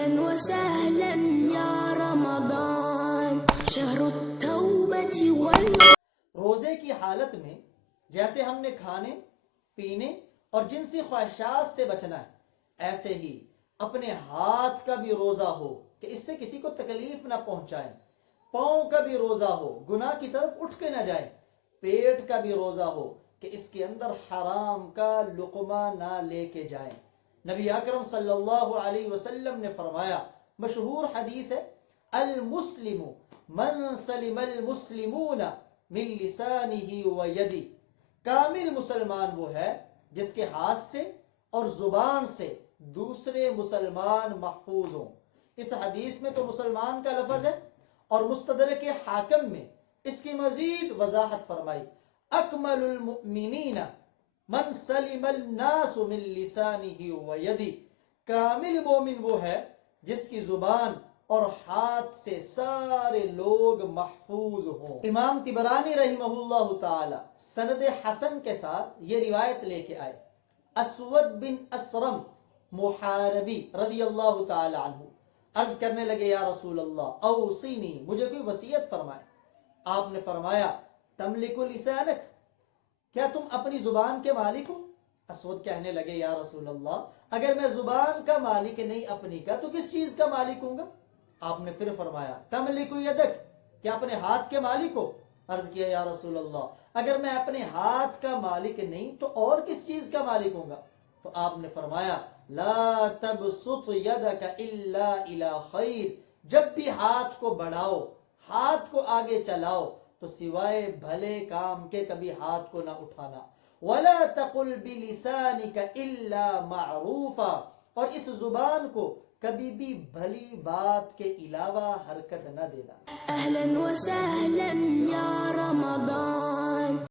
أهلا وسهلا يا رمضان شهر التوبة روزے کی حالت میں جیسے ہم نے کھانے پینے اور جنسی خواہشات سے بچنا ہے، ایسے ہی اپنے ہاتھ کا بھی روزہ ہو کہ اس سے کسی کو تکلیف نہ پہنچائیں، پاؤں کا بھی روزہ ہو گناہ کی طرف اٹھ کے نہ جائیں، پیٹ کا بھی روزہ ہو کہ اس کے اندر حرام کا لقمہ نہ لے کے جائیں۔ نبی اکرم صلی اللہ علیہ وسلم نے فرمایا، مشہور حدیث ہے، المسلم من سلم المسلمون من لسانہ و یدی، کامل مسلمان وہ ہے جس کے ہاتھ سے اور زبان سے دوسرے مسلمان محفوظ ہوں۔ اس حدیث میں تو مسلمان کا لفظ ہے، اور مستدرک حاکم میں اس کی مزید وضاحت فرمائی، اکمل المؤمنین من سلم الناس من لسانہ و یدی، کامل مومن وہ ہے جس کی زبان اور ہاتھ سے سارے لوگ محفوظ ہوں۔ امام طبرانی رحمہ اللہ تعالی سند حسن کے ساتھ یہ روایت لے کے آئے، اسود بن اسرم محاربی رضی اللہ تعالی عنہ عرض کرنے لگے، یا رسول اللہ اوصینی، مجھے کوئی وصیت فرمائے۔ آپ نے فرمایا، تملک لسانک، کیا تم اپنی زبان کے مالک ہو؟ اسود کہنے لگے، یا رسول اللہ اگر میں زبان کا مالک نہیں اپنی کا تو کس چیز کا مالک ہوں گا؟ آپ نے پھر فرمایا، تملک یدک، کیا اپنے ہاتھ کے مالک ہو؟ عرض کیا، یا رسول اللہ اگر میں اپنے ہاتھ کا مالک نہیں تو اور کس چیز کا مالک ہوں گا؟ تو آپ نے فرمایا، لا تبسط یدک الا الی خیر، جب بھی ہاتھ کو بڑھاؤ، ہاتھ کو آگے چلاؤ تو سوائے بھلے کام کے کبھی ہاتھ کو نہ اٹھانا، ولا تقل بلسانک الا معروفا، اور اس زبان کو کبھی بھی بھلی بات کے علاوہ حرکت نہ دینا۔ أهلا وسهلا